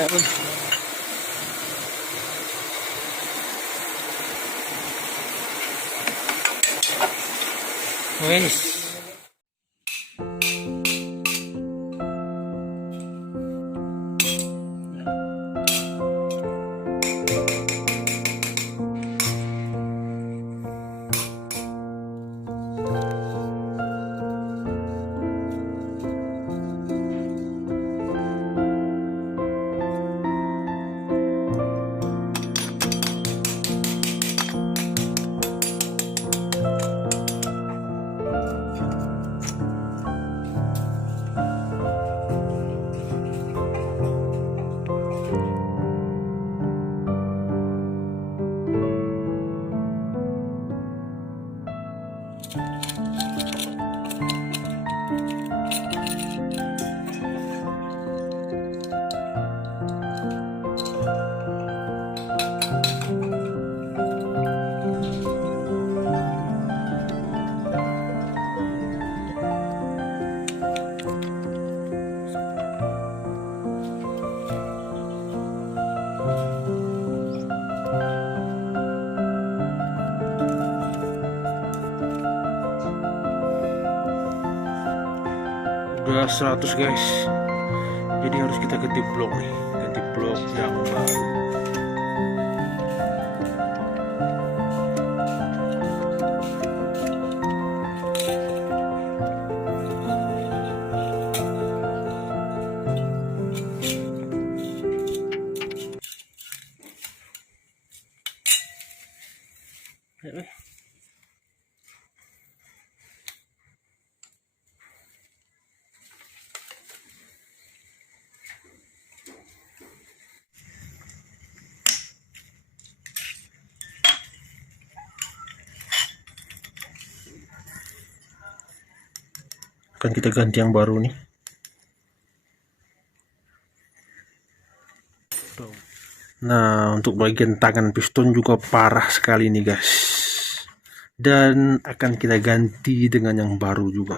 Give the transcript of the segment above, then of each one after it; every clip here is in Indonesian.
na uy. Wes. Udah 100 guys, jadi harus kita ganti blok nih, ganti blok yang baru. Akan kita ganti yang baru nih. Nah, untuk bagian tangan piston juga parah sekali nih guys, dan akan kita ganti dengan yang baru juga.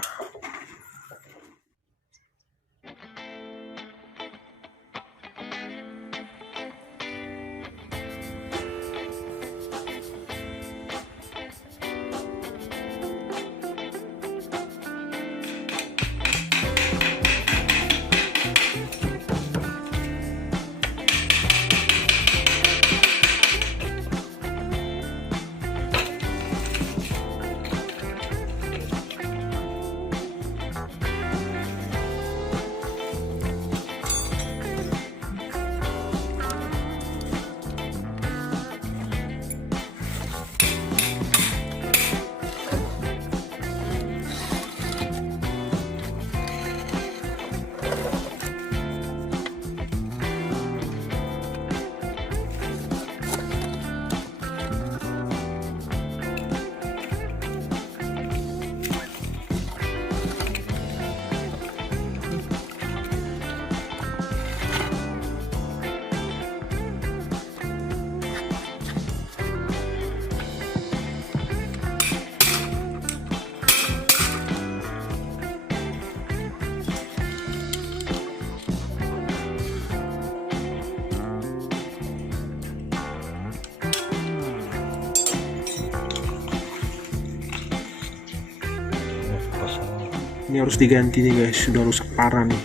Ini harus diganti nih guys, sudah rusak parah nih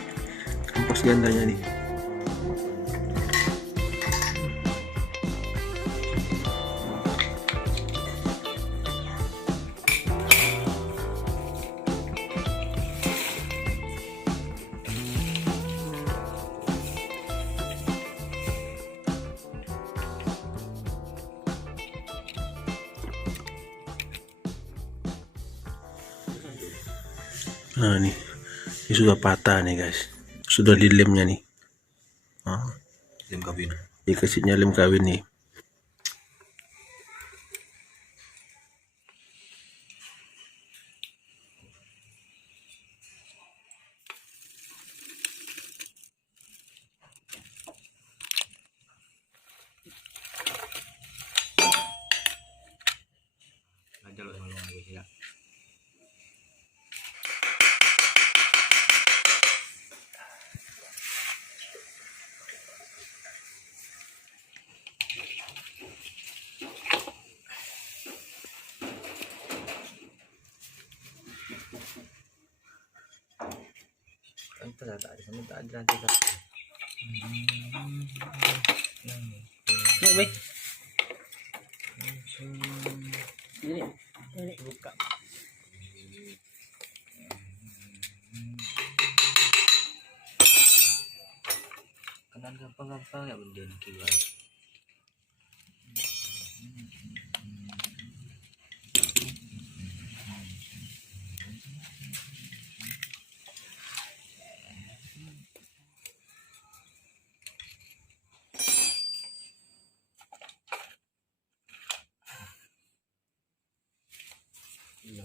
kampas gandanya nih. Nah nih, ini sudah patah nih guys, sudah di lemnya nih. Lem kawin. Dikasihnya lem kawin nih. Ya. Kita tak ada sama tak ada nanti tak. Baik. Ini buka. Kanan gampang-gampang ya benda ni kira. Iya.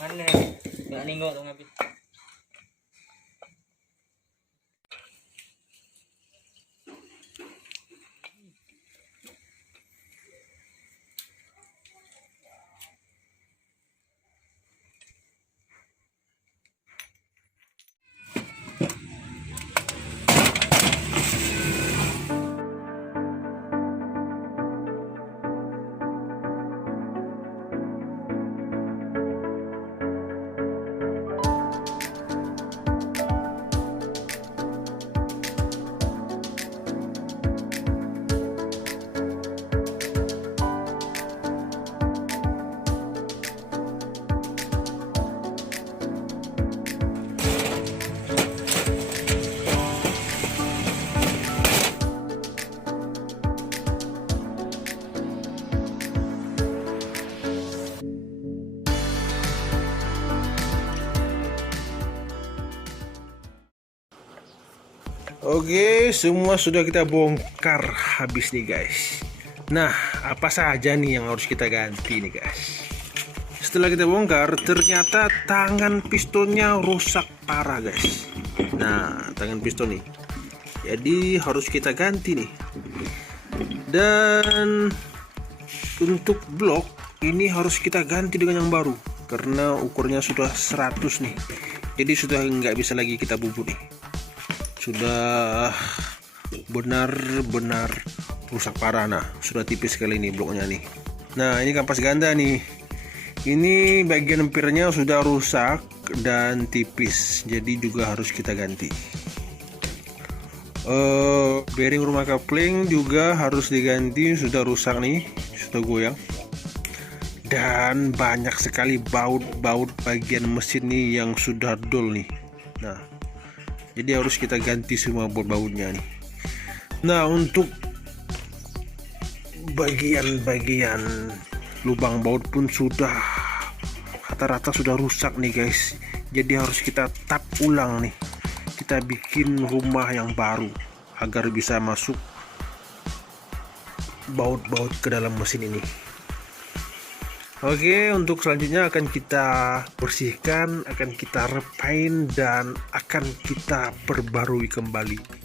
Mana? Nggak nengok tuh ngapain? Oke, semua sudah kita bongkar habis nih guys. Nah, apa saja nih yang harus kita ganti nih guys? Setelah kita bongkar, ternyata tangan pistonnya rusak parah guys. Nah, tangan piston nih, jadi harus kita ganti nih. Dan untuk blok ini harus kita ganti dengan yang baru karena ukurnya sudah 100 nih. Jadi sudah nggak bisa lagi kita bubut nih. Sudah benar-benar rusak parah. Nah, sudah tipis sekali nih bloknya nih. Nah, ini kampas ganda nih. Ini bagian empirnya sudah rusak dan tipis, jadi juga harus kita ganti. Bearing rumah coupling juga harus diganti, sudah rusak nih, sudah goyang. Dan banyak sekali baut-baut bagian mesin nih yang sudah dol nih. Nah, jadi harus kita ganti semua baut-bautnya nih. Nah, untuk bagian-bagian lubang baut pun sudah rata-rata sudah rusak nih guys. Jadi harus kita tap ulang nih. Kita bikin rumah yang baru agar bisa masuk baut-baut ke dalam mesin ini. Oke, untuk selanjutnya akan kita bersihkan, akan kita repaint dan akan kita perbarui kembali.